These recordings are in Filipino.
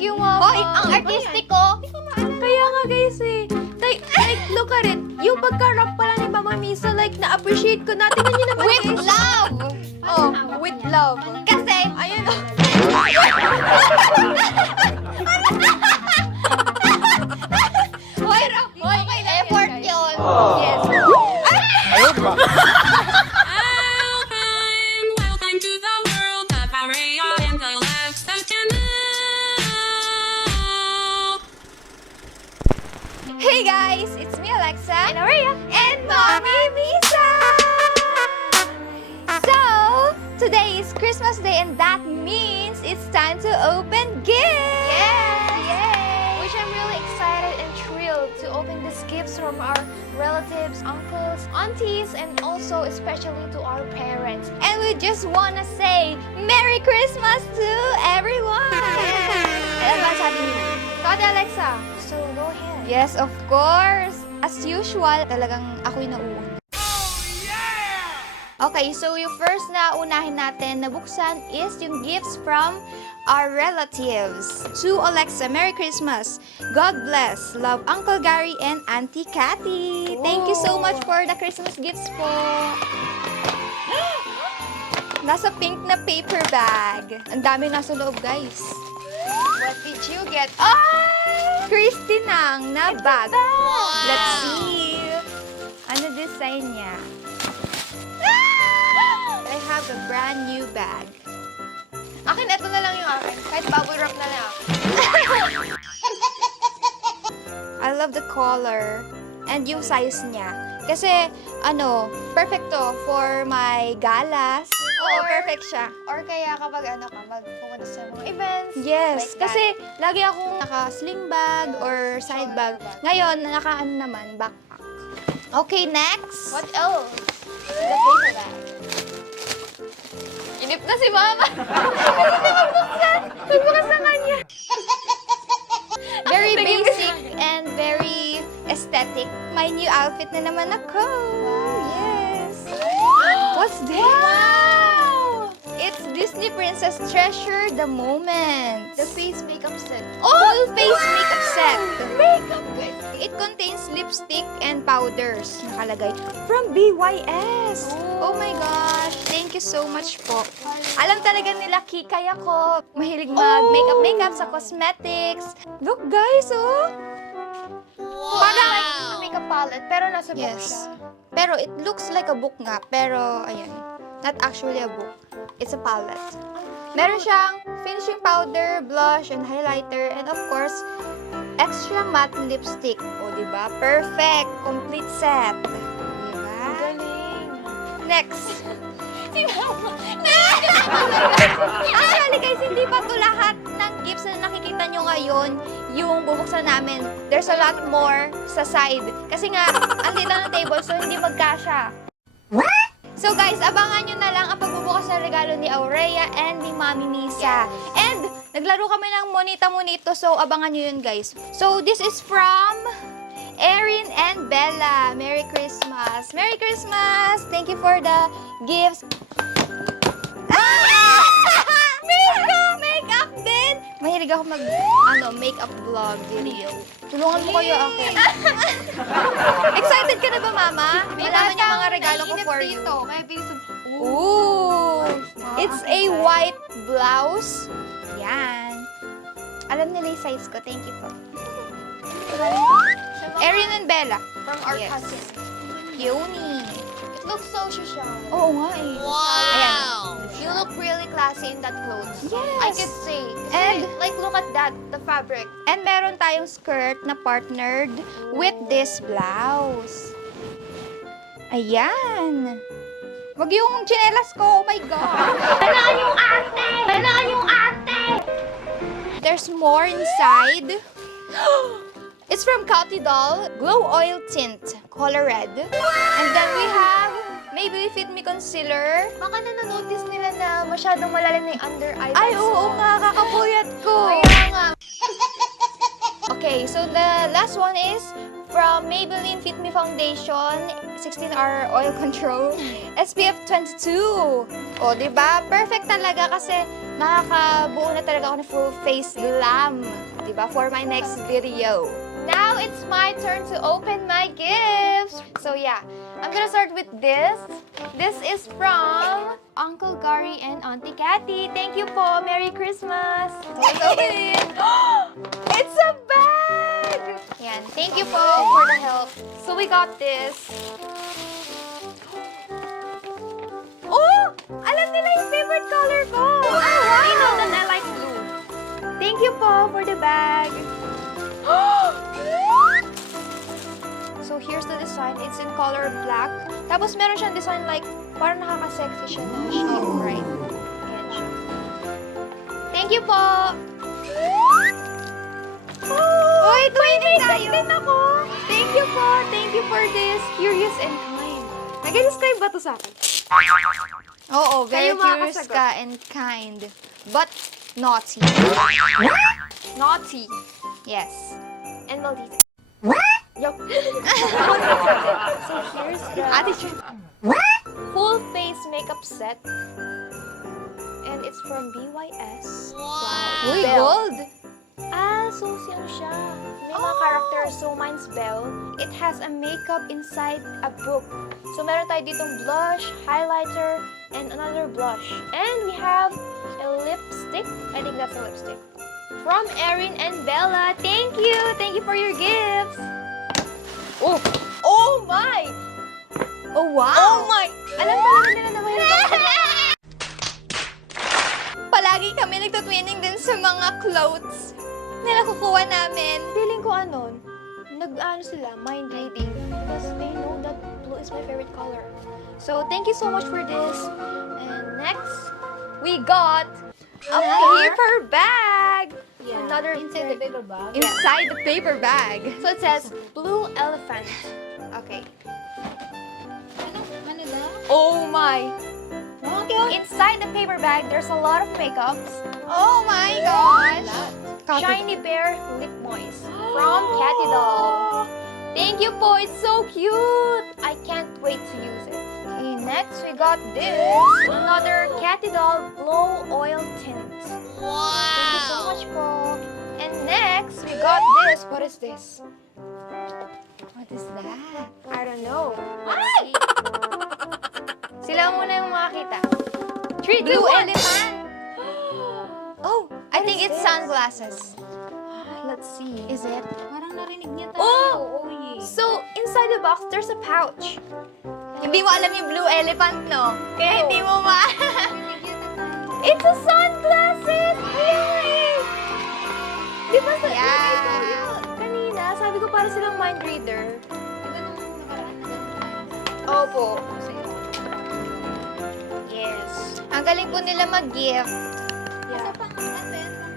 Thank you, Mama. Hoy, ang artistic ko. Kaya nga guys eh. Like, look at it. Yung pagka-rock pala ni Mama Misa, like, na-appreciate ko. Tingnan niyo naman With guys. love. Oh, with love. Kasi, Ayan oh. hoy, effort yun. Yes. Welcome to the world of Maria and the Alexa channel. Hey guys, it's me Alexa and Aurea and Mommy Misa. So, today is Christmas Day and that means it's time to open gifts. Yes. Yay. Which I'm really excited and thrilled to open these gifts from our relatives, uncles, aunties, and also especially to our parents. And we just wanna say Merry Christmas to everyone. And advance Happy New Year. Ate Alexa, so go ahead. Yes, of course. As usual, talagang ako'y nauuna. Okay, so yung first na unahin natin na buksan is yung gifts from our relatives. To Alexa, Merry Christmas. God bless. Love Uncle Gary and Auntie Cathy. Thank you so much for the Christmas gifts po. Nasa pink na paper bag. Ang dami nasa loob, guys. What did you get? Ah! Christy Nang na bag. Let's see. Ano design niya? I have a brand new bag. Akin, ito na lang yung akin. Kahit bubble wrap na lang. I love the color and yung size niya. Kasi, perfect to for my galas. Oo, perfect siya. Or kaya kapag magpupunta sa mga events. Yes, like kasi lagi akong naka-sling bag or side bag. Ngayon, naman, backpack. Okay, next. What else? The paper bag. Inip na si Mama. Nagbukas sa kanya. Very basic and very aesthetic. My new outfit na naman ako. Yes. What's this? Wow! It's Disney Princess Treasure the Moment. The face makeup set. Full face makeup set. Makeup, guys. It contains lipstick and powders. Nakalagay from BYS. Oh my gosh. Thank you so much po. Alam talaga nila kikay ako. Mahilig mag-makeup sa cosmetics. Look guys, oh. Parang like a makeup palette, pero nasa book Yes. siya. Pero it looks like a book nga. Pero, ayan. Not actually a book. It's a palette. Meron siyang finishing powder, blush, and highlighter. And of course, extra matte lipstick. O, diba? Perfect. Complete set. Diba? Galing. Next. Si Mama. Actually guys, hindi pa to lahat ng gifts na nakikita nyo ngayon yung bubuksan namin. There's a lot more sa side. Kasi nga, andito ng table so hindi magkasya. So guys, abangan nyo na lang ang pagbubukas ng regalo ni Aurea and ni Mami Misa. And naglaro kami ng monita-monito so abangan nyo yun guys. So this is from Erin and Bella. Merry Christmas! Merry Christmas! Thank you for the gifts. Makeup din! Mahilig ako makeup vlog video. Tulungan mo kayo ako. Excited ka na ba, Mama? Malaman yung mga regalo ko for you. May piso. Ooh! It's a white blouse. Yan. Alam nila yung size ko. Thank you po. Erin and Bella. From our Yes. cousin. Yoni. It looks so social. Oo nga eh. Ayan. You look really classy in that clothes. Yes. I could say. And- like, look at that, the fabric. And meron tayong skirt na partnered with this blouse. Ayan. Wag yung tsinelas ko. Oh my God. Kailangan yung ate! Kailangan yung ate! There's more inside. It's from Cotty Doll Glow Oil Tint, color red. And then we have Maybelline Fit Me Concealer. Baka na-notice nila na masyadong malalim na yung under eye. Ay, oo nga, kakapuyat ko. Kaya nga. Okay, so the last one is from Maybelline Fit Me Foundation, 16-hour oil control, SPF 22. O, di ba? Perfect talaga kasi makakabuo na talaga ako ng full face glam, diba? For my next video. Now it's my turn to open my gifts. So yeah, I'm gonna start with this. This is from Uncle Gary and Auntie Cathy. Thank you po. Merry Christmas. Let's open it. It's a bag! Yan. Thank you po for the help. So we got this. Oh! Alam nila yung favorite color ko! Oh, wow! They know that I like blue. Thank you po for the bag. So here's the design. It's in color black. Tapos meron siyang design like, parang nakaka-sexy siya na shape, right? Ayan siya. Thank you po! Uy, twinning tayo. Din ako! Thank you po! Thank you for this. Curious and kind. Nag-describe ba to sa akin? Oo, very Kayo curious makakasagot. ka and kind. But naughty. Naughty. Yes. And Maldives. Yo. So here's the Attitude. full face makeup set. And it's from BYS. Wow. Uy, Belle. gold. Ah, so ano siya. May mga characters. So mine's Belle. It has a makeup inside a book. So meron tayo ditong blush, highlighter, and another blush. And we have a lipstick. I think that's a lipstick. From Erin and Bella. Thank you! Thank you for your gifts! Oh! Oh my! Oh, wow. Oh my! Alam talaga nila na mahilig ako. Palagi kami nagtutwinning din sa mga clothes na nakukuha namin. Feeling ko ano, nag-ano sila, mind reading. Because they know that blue is my favorite color. So, thank you so much for this. And next, we got a paper bag. Another Inside the paper bag. Inside the paper bag. So it says Blue Elephant. Okay. Ano daw? Oh my! Okay. Inside the paper bag, there's a lot of makeups. Oh my gosh. Copy. Shiny Bear Lip Moist from Cathy Doll. Thank you po, it's so cute. I can't wait to use it. Okay, next we got this. Another Cathy Doll Glow Oil Tint. Thank you so much po. And next we got this. What is this? What is that? I don't know. Let's see. Sila muna yung makakita. 3, 2, Blue 1. elephant. Oh, I think is it's this? sunglasses. Let's see. Is it? Parang narinig niya tayo. Oh! yeah. So, inside the box, there's a pouch. Hindi mo alam yung blue elephant, no? Kaya hindi mo ma... It's a sunglasses! Yay! Di ba sa... Yeah. Like I told you kanina, sabi ko para silang mind reader. Diba nung nakaraan na ganun tayo? Opo. Yes. Ang galing po nila mag-gift. Yeah.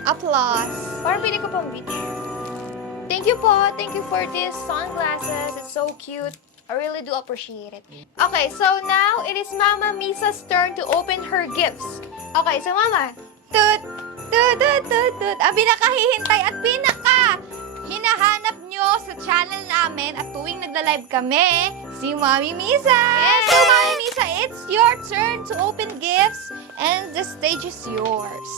Applause. Parang pili ko pang beach. Thank you po. Thank you for this sunglasses. It's so cute. I really do appreciate it. Okay, so now it is Mama Misa's turn to open her gifts. Okay, so Mama. Tut, tut, tut, tut, tut. Ang pinakahihintay at hinahanap nyo sa channel namin at tuwing nagla-live kami, si Mami Misa. Yes. So, Mami Misa, it's your turn to open gifts and the stage is yours.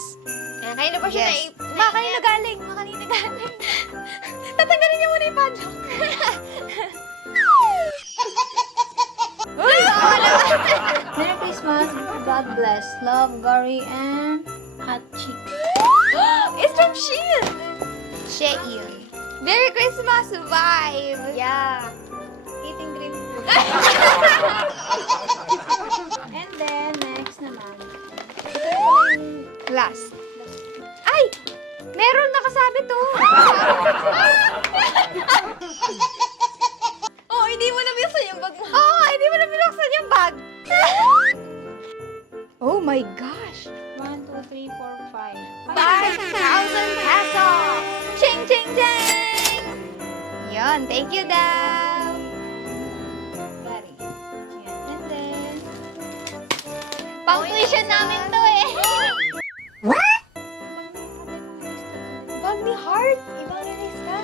Ayan, kanina pa siya Yes. Kanina galing. Tatanggalin niyo muna yung padlock. Merry Christmas. God bless. Love, Gary, and Hachi. It's from Shein. Shein. Merry Christmas vibe. Yeah. Eating green food. And then, next naman. Ito na pala yung Last. Ay! Meron nakasabi to. Oh, hindi mo na binuksan yung bag mo. Oh, hindi mo na binuksan yung bag. Oh my gosh. 1, 2, 3, 4, 5. 5,000 pesos! Ching, ching, ching! Yun, thank you daw. Gary. Yan. And then, Pang tuition namin to eh. Bag ni Heart. Ibang nilista.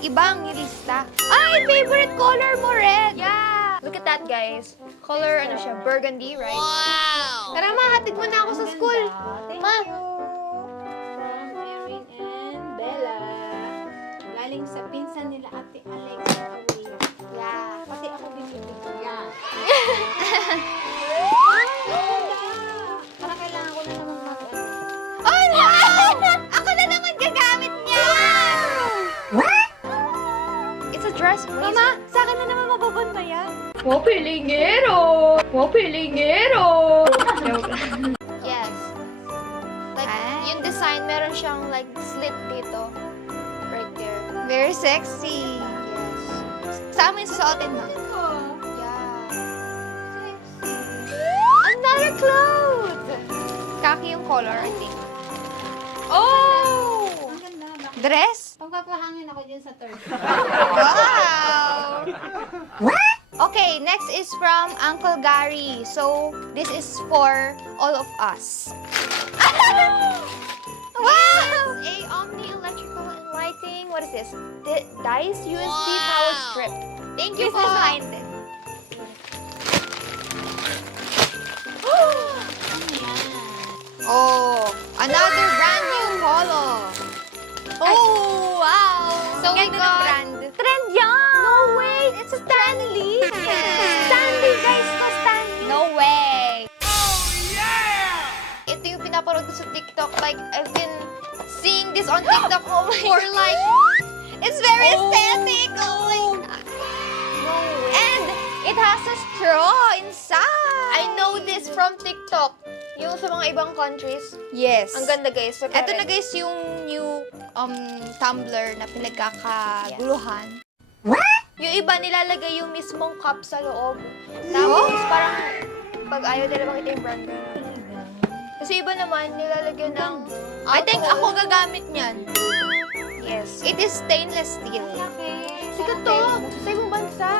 Ibang nilista. Ay, favorite color mo, red. Yeah. Look at that, guys. Color, ano siya, burgundy, right? Wow! Tara, ma, hatid mo na ako sa school. Thank Ma. you. From Erin and Bella. Galing sa pinsan nila Ate Alexa Away. Yeah. Pati ako binibigyan. Para kailangan ko na naman Oh, wow! Ako na naman gagamit niya! It's a dress, please. Mama, sa akin na naman mababon ba yan? Yes. Like, Ah. yung design, meron siyang like slit dito. Right there. Very sexy. Yes. Sa amin susuotin mo. Yeah. Another clothes! Khaki yung color, I think. Oh! Ang ganda. Bakit? Dress? Pagpapahangin ako dyan sa third. Wow! Okay, next is from Uncle Gary. So, this is for all of us. Wow! A Omni Electrical and Lighting. What is this? Dice USB power strip. Thank you This po. is mine. Oh, another brand new polo. Oh, wow! So we Ganda ng got- brand. Trend yan! No way! It's a Stanley! Stanley, guys! No Stanley! No way! Ito yung pinapanood ko sa TikTok. Like, I've been seeing this on TikTok for like... It's very aesthetic. Oh my God. No way. And it has a straw inside. I know this from TikTok. Yung sa mga ibang countries. Yes. Ang ganda, guys. Ito na guys yung new tumbler na pinagkakaguluhan. Yung iba nilalagay yung mismong cup sa loob. Tapos parang pag ayaw nila makita yung brand nila. Kasi iba naman nilalagyan ng I think ako gagamit niyan. Yes. It is stainless steel. Sikat to. Sa ibang bansa.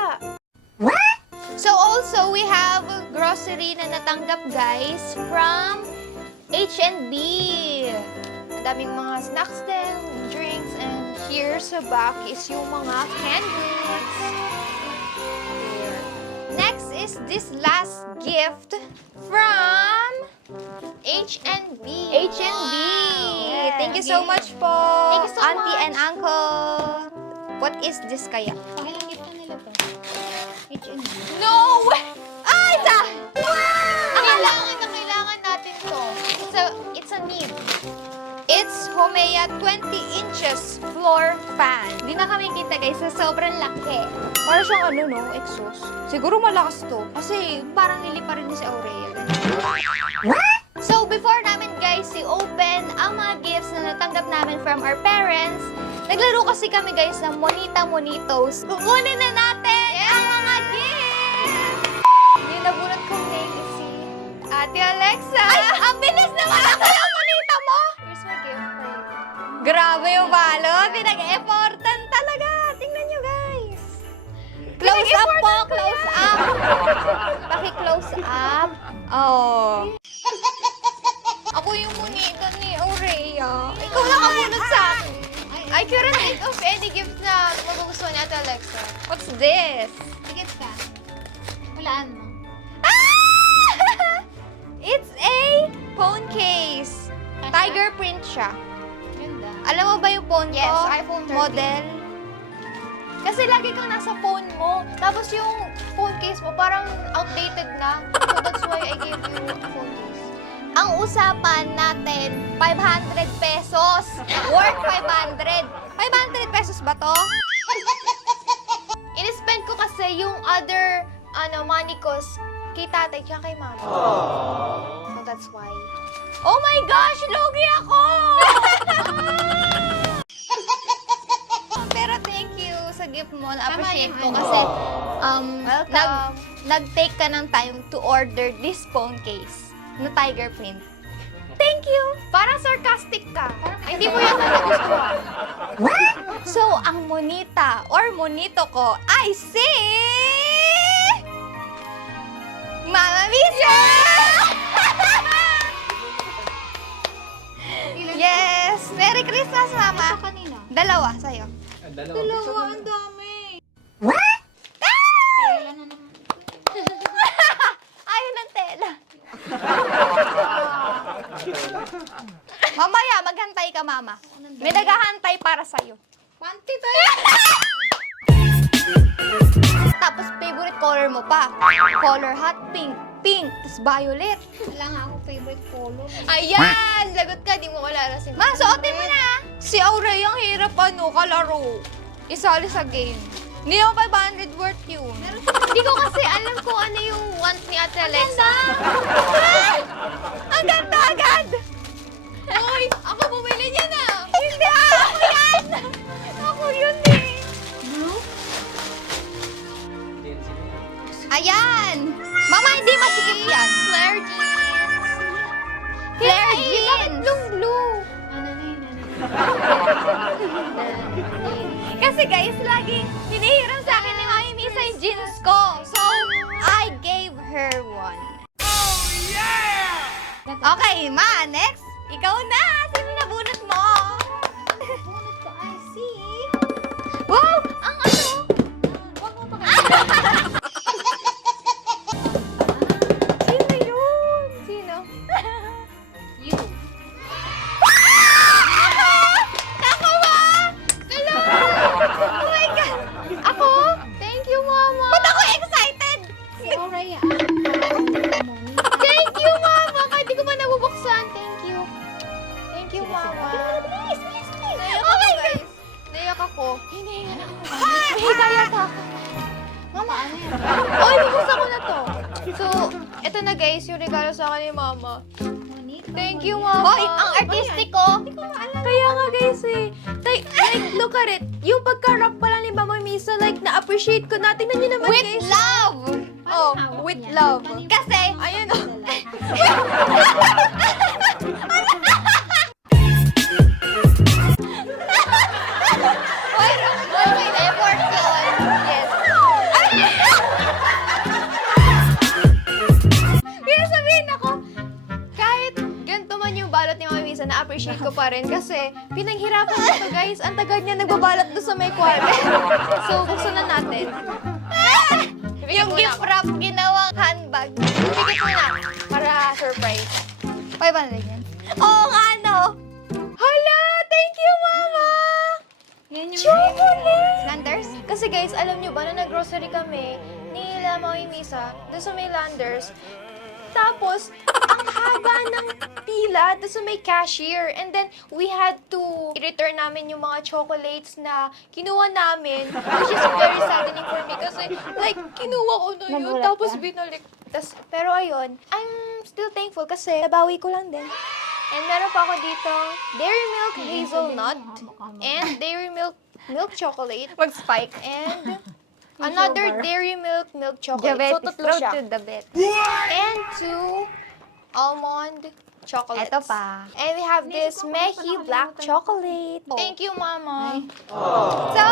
So also we have grocery na natanggap guys from H&B. Ang daming mga snacks din, drinks, and here sa back is yung mga canned goods. Here. Next is this last gift from H&B. H&B. Yes. Thank you so much po, Thank you so Auntie much. and Uncle. What is this kaya? Pakilang gift na nila to. H&B. No way! Ay, sa! Ang kailangan natin to. It's a need. It's Homea 20 inches floor fan. Hindi na kami kita guys sa sobrang laki. Para siyang ano, no? Exhaust. Siguro malakas to. Kasi parang nilipa rin niya si Aurea. So, before namin guys i-open ang mga gifts na natanggap namin from our parents, naglaro kasi kami guys ng Monita Monitos. Kukunin na natin ang mga gifts! Yung nabunot kong name is si... Ate Alexa! Ay, ang bilis naman ako ng Monita mo! Here's my gift for you. Grabe yung balo. Pinag-effortan talaga. Tingnan nyo guys. Close up po, close up. Paki-close up. Oh. Ako yung munita ni Aurea. Ikaw nakabunot sa akin. I couldn't think of any gift na magugustuhan ni Ate Alexa. What's this? Ticket ka. Walaan mo. Ah! It's a phone case. Tiger print siya. Ganda. Alam mo ba yung phone Yes, ko? iPhone 13. Model. Kasi lagi kang nasa phone mo. Tapos yung phone case mo parang outdated na. So that's why I gave you a phone case. Ang usapan natin, 500 pesos. Worth 500. 500 pesos ba to? In-spend ko kasi yung other money ko kay tatay tsaka kay mama. So that's why. Oh my gosh! Lugi ako! Pero thank you sa gift mo. Na-appreciate ko kasi Welcome. nag-take ka ng time to order this phone case na tiger print. Thank you! Parang sarcastic ka. Ay, hindi mo yan nagustuhan. So, ang monita or monito ko ay si... Mama Misa! Yes! Merry Christmas, Mama! Ito kanina. Dalawa sa'yo. Dalawa, ang dami. Kailan na naman. Mamaya, maghantay ka, mama. May naghahantay para sa'yo. Panty tayo. Tapos, favorite color mo pa. Color hot pink, pink, tapos violet. Wala nga ako favorite color. Ayan! Lagot ka, di mo kalala si Ma, suotin mo na. Si Auray, ang hirap kalaro. Isali sa game. Hindi naman 500 worth yun. Hindi ko kasi alam kung ano yung want ni Ate Alexa. Ang ganda agad! Uy! Ako bumili niya na! Hindi, ako yan! Ako yun eh. Ayan! Mama, hindi masikip yan. Flare jeans! Flare Bakit jeans. blue? Ano na yun? Kasi guys, laging hinihiram sa akin ni Mami Misa yung jeans ko. So, I gave her one. Okay, Ma, next. Ikaw na. Sino nabunot mo? Bunot ko ay si... Wow! Ang ano? Huwag mo Sino yun? Sino? You. Ako ba? Hello! Oh my God! Ako? Thank you, Mama! Ba't ako excited? Si Oraya. Thank you, Mama! Kahit di ko pa nabubuksan. Thank you. Thank you, Mama. Please, please, please. Naiyak Oh ako, my guys. God! Naiyak ako. Hinahingan ako. Hihikaya ka ako. Mama, ano yan? Oy, bubuksan ko na to. So, eto na guys, yung regalo sa akin ni Mama. Monique. Thank you, Mama. Hoy, ang artistic ko. Kaya nga guys eh. Like, look at it. Yung pagka-rap pala ni Mama Misa, like, na-appreciate ko na. Tingnan niyo naman With guys. love. Oh, hawak with niya? love. Paano yung Kasi, Ayun oh. Hoy, okay, effort yun. Yes. Kaya sabihin ako, kahit ganito man yung balot ni Mama Misa, na-appreciate ko pa rin kasi pinaghirapan ko to guys. Ang tagal niya nagbabalot doon sa may kwarto. So, buksan na natin. Yung gift wrap, ginawang handbag. Bigit mo na para surprise. 500 yan. Oo nga, no? Hala! Thank you, Mama! Yan yung Chocolate! Landers? Kasi guys, alam nyo ba na nag-grocery kami ni Mami Misa doon sa may Landers. Tapos, ang haba ng pila doon sa may cashier. And then, we had to return namin yung mga chocolates na kinuha namin. Which is very saddening for me kasi like, kinuha ko na yun. Nagulat Tapos ka? binalik. Pero ayun, I'm still thankful kasi nabawi ko lang din. And meron pa ako dito, Dairy Milk Hazelnut and Dairy Milk chocolate. Mag-spike. And another Dairy Milk chocolate. So, Diabetes tatlo road siya. to the vet. And 2 almond chocolates. Ito pa. And we have this Mehi black chocolate. Oh. Thank you, Mama. So,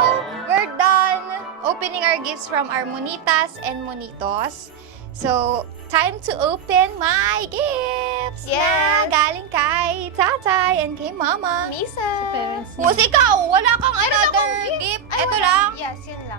we're done opening our gifts from our Monitas and Monitos. So, time to open my gifts Yes. na galing kay Tatay and kay Mama. Misa. parents Ikaw, wala kang Meron another akong gift. Ay, Ito wala. lang. Yes, yun lang.